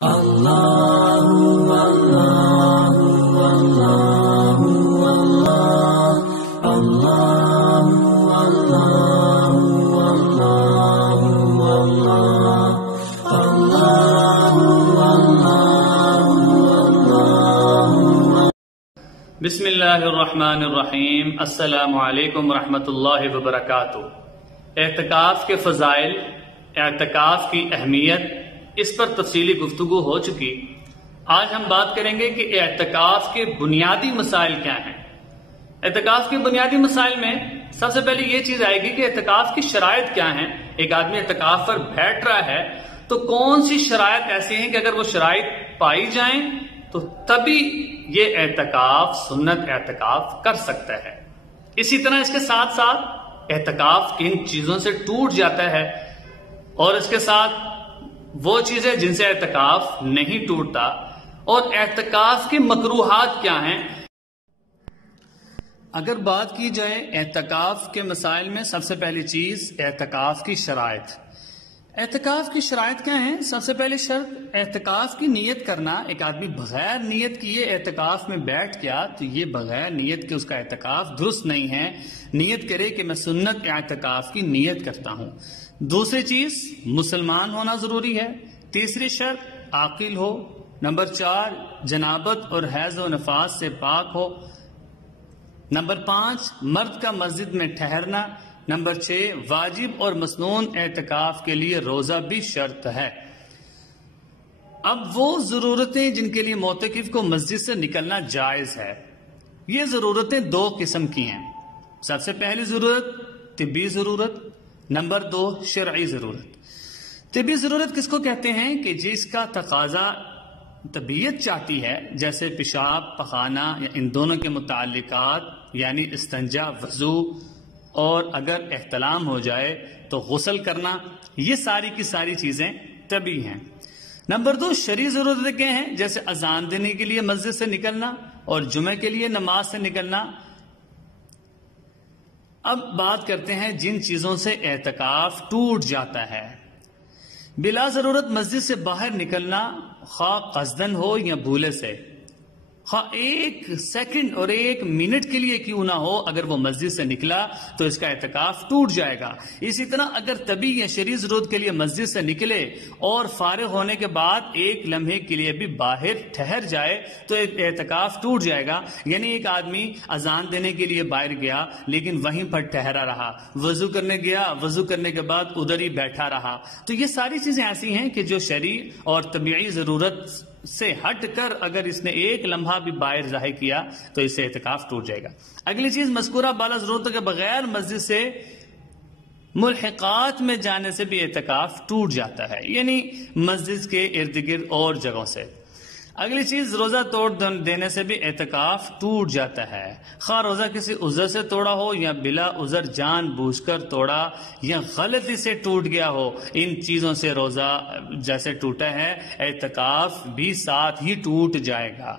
بسم اللہ الرحمن الرحیم. السلام علیکم ورحمۃ اللہ وبرکاتہ. اعتکاف کے فضائل، اعتکاف کی اہمیت، اس پر تفصیلی گفتگو ہو چکی. آج ہم بات کریں گے کہ اعتکاف کے بنیادی مسائل کیا ہیں. اعتکاف کے بنیادی مسائل میں سب سے پہلے یہ چیز آئے گی کہ اعتکاف کی شرائط کیا ہیں. ایک آدمی اعتکاف پر بیٹھ رہا ہے تو کون سی شرائط ایسی ہیں کہ اگر وہ شرائط پائی جائیں تو تبھی یہ اعتکاف، سنت اعتکاف کر سکتا ہے. اسی طرح اس کے ساتھ ساتھ اعتکاف کن چیزوں سے ٹوٹ جاتا ہے اور اس کے ساتھ وہ چیزیں جن سے اعتکاف نہیں ٹوٹتا، اور اعتکاف کے مکروہات کیا ہیں. اگر بات کی جائے اعتکاف کے مسائل میں، سب سے پہلی چیز اعتکاف کی شرائط. اعتکاف کی شرائط کیا ہیں؟ سب سے پہلی شرط اعتکاف کی نیت کرنا. ایک آدمی بغیر نیت کیے اعتکاف میں بیٹھ گیا تو یہ بغیر نیت کے اس کا اعتکاف درست نہیں ہے. نیت کرے کہ میں سنت اعتکاف کی نیت کرتا ہوں. دوسری چیز مسلمان ہونا ضروری ہے. تیسری شرط عاقل ہو. نمبر 4 جنابت اور حیض و نفاس سے پاک ہو. نمبر 5 مرد کا مسجد میں ٹھہرنا. نمبر 6 واجب اور مسنون اعتکاف کے لیے روزہ بھی شرط ہے. اب وہ ضرورتیں جن کے لیے معتکف کو مسجد سے نکلنا جائز ہے، یہ ضرورتیں 2 قسم کی ہیں. سب سے پہلی ضرورت طبی ضرورت. نمبر 2 شرعی ضرورت. طبی ضرورت کس کو کہتے ہیں؟ کہ جس کا تقاضا طبیعت چاہتی ہے، جیسے پیشاب، پخانہ یا ان دونوں کے متعلقات، یعنی استنجا، وضو، اور اگر احتلام ہو جائے تو غسل کرنا. یہ ساری کی ساری چیزیں طبی ہیں. نمبر 2 شرعی ضرورتیں کیا ہیں؟ جیسے اذان دینے کے لیے مسجد سے نکلنا اور جمعہ کے لیے نماز سے نکلنا. اب بات کرتے ہیں جن چیزوں سے اعتکاف ٹوٹ جاتا ہے. بلا ضرورت مسجد سے باہر نکلنا، خواہ قصدن ہو یا بھولے سے، خواہ 1 سیکنڈ اور 1 منٹ کے لیے کیوں نہ ہو، اگر وہ مسجد سے نکلا تو اس کا اعتکاف ٹوٹ جائے گا. اسی طرح اگر طبی یا شرعی ضرورت کے لیے مسجد سے نکلے اور فارغ ہونے کے بعد 1 لمحے کے لیے بھی باہر ٹھہر جائے تو اعتکاف ٹوٹ جائے گا. یعنی ایک آدمی اذان دینے کے لیے باہر گیا لیکن وہیں پر ٹھہرا رہا، وضو کرنے گیا، وضو کرنے کے بعد ادھر ہی بیٹھا رہا. تو یہ ساری چیزیں ایسی ہیں کہ جو شرعی اور طبیعی ضرورت سے ہٹ کر اگر اس نے 1 لمحہ بھی باہر ظاہر کیا تو اس سے اعتکاف ٹوٹ جائے گا. اگلی چیز مذکورہ بالا ضرورتوں کے بغیر مسجد سے ملحقات میں جانے سے بھی اعتکاف ٹوٹ جاتا ہے، یعنی مسجد کے ارد گرد اور جگہوں سے. اگلی چیز روزہ توڑ دینے سے بھی اعتکاف ٹوٹ جاتا ہے، خواہ روزہ کسی عذر سے توڑا ہو یا بلا عذر جان بوجھ کر توڑا یا غلطی سے ٹوٹ گیا ہو. ان چیزوں سے روزہ جیسے ٹوٹا ہے اعتکاف بھی ساتھ ہی ٹوٹ جائے گا.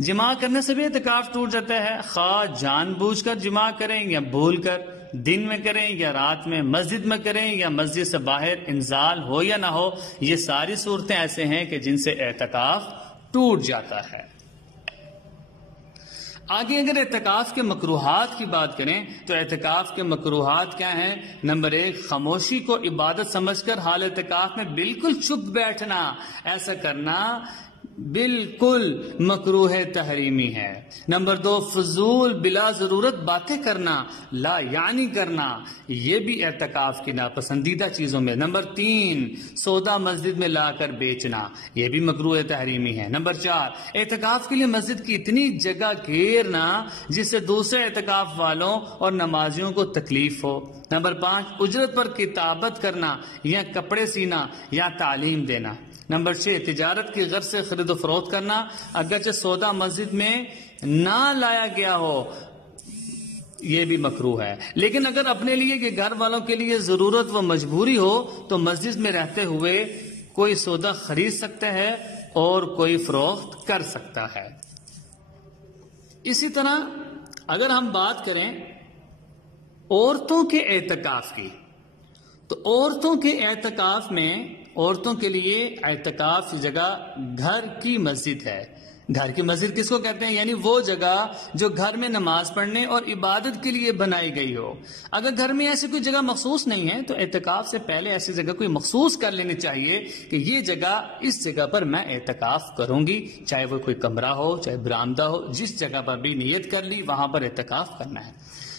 جماع کرنے سے بھی اعتکاف ٹوٹ جاتا ہے، خواہ جان بوجھ کر جماع کریں یا بھول کر، دن میں کریں یا رات میں، مسجد میں کریں یا مسجد سے باہر انزال ہو یا نہ ہو. یہ ساری صورتیں ایسے ہیں کہ جن سے اعتکاف ٹوٹ جاتا ہے. آگے اگر اعتکاف کے مکروہات کی بات کریں تو اعتکاف کے مکروہات کیا ہیں؟ نمبر 1 خاموشی کو عبادت سمجھ کر حال اعتکاف میں بالکل چپ بیٹھنا. ایسا کرنا بالکل مکروہ تحریمی ہے. نمبر 2 فضول بلا ضرورت باتیں کرنا، لا یعنی کرنا، یہ بھی اعتکاف کی ناپسندیدہ چیزوں میں. نمبر 3 سودا مسجد میں لا کر بیچنا، یہ بھی مکروہ تحریمی ہے. نمبر 4 اعتکاف کے لیے مسجد کی اتنی جگہ گھیرنا جس سے دوسرے اعتکاف والوں اور نمازیوں کو تکلیف ہو. نمبر 5 اجرت پر کتابت کرنا یا کپڑے سینا یا تعلیم دینا. نمبر 6 تجارت کی غرض سے خرید و فروخت کرنا، اگرچہ سودا مسجد میں نہ لایا گیا ہو، یہ بھی مکروہ ہے. لیکن اگر اپنے لیے کہ گھر والوں کے لیے ضرورت و مجبوری ہو تو مسجد میں رہتے ہوئے کوئی سودا خرید سکتا ہے اور کوئی فروخت کر سکتا ہے. اسی طرح اگر ہم بات کریں عورتوں کے اعتکاف کی تو عورتوں کے اعتکاف میں عورتوں کے لیے اعتکاف کی جگہ گھر کی مسجد ہے۔ گھر کی مسجد کس کو کہتے ہیں؟ یعنی وہ جگہ جو گھر میں نماز پڑھنے اور عبادت کے لیے بنائی گئی ہو۔ اگر گھر میں ایسی کوئی جگہ مخصوص نہیں ہے تو اعتکاف سے پہلے ایسی جگہ کوئی مخصوص کر لینی چاہیے کہ یہ جگہ، اس جگہ پر میں اعتکاف کروں گی، چاہے وہ کوئی کمرہ ہو، چاہے برآمدہ ہو، جس جگہ پر بھی نیت کر لی وہاں پر اعتکاف کرنا ہے۔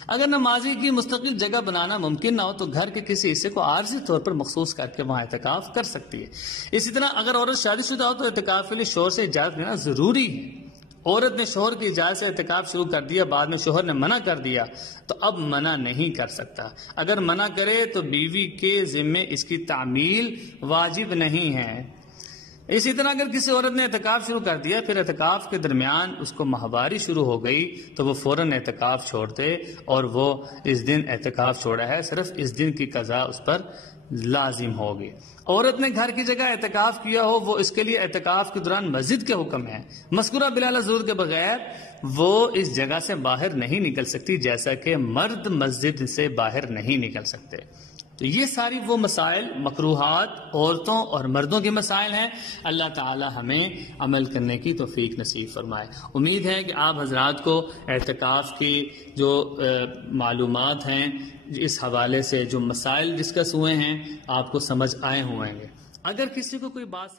اگر نمازی کی مستقل جگہ بنانا ممکن نہ ہو تو گھر کے کسی حصے کو عارضی طور پر مخصوص کر کے وہاں اعتکاف کر سکتی ہے۔ اسی طرح اگر عورت شادی شدہ ہو تو اعتکاف کے لیے شوہر سے اجازت لینا ضروری ہے۔ عورت نے شوہر کی اجازت سے اعتکاف شروع کر دیا، بعد میں شوہر نے منع کر دیا تو اب منع نہیں کر سکتا۔ اگر منع کرے تو بیوی کے ذمے اس کی تعمیل واجب نہیں ہے۔ اسی طرح اگر کسی عورت نے اعتکاف شروع کر دیا، پھر اعتکاف کے درمیان اس کو ماہواری شروع ہو گئی تو وہ فوراً اعتکاف چھوڑ دے، اور وہ اس دن اعتکاف چھوڑا ہے، صرف اس دن کی قضا اس پر لازم ہوگی۔ عورت نے گھر کی جگہ اعتکاف کیا ہو، وہ اس کے لیے اعتکاف کے دوران مسجد کے حکم ہے۔ مذکورہ بلا ضرورت کے بغیر وہ اس جگہ سے باہر نہیں نکل سکتی، جیسا کہ مرد مسجد سے باہر نہیں نکل سکتے۔ تو یہ ساری وہ مسائل، مکروہات عورتوں اور مردوں کے مسائل ہیں۔ اللہ تعالی ہمیں عمل کرنے کی توفیق نصیب فرمائے۔ امید ہے کہ آپ حضرات کو اعتکاف کی جو معلومات ہیں، اس حوالے سے جو مسائل ڈسکس ہوئے ہیں، آپ کو سمجھ آئے ہوئے ہیں۔ اگر کسی کو کوئی بات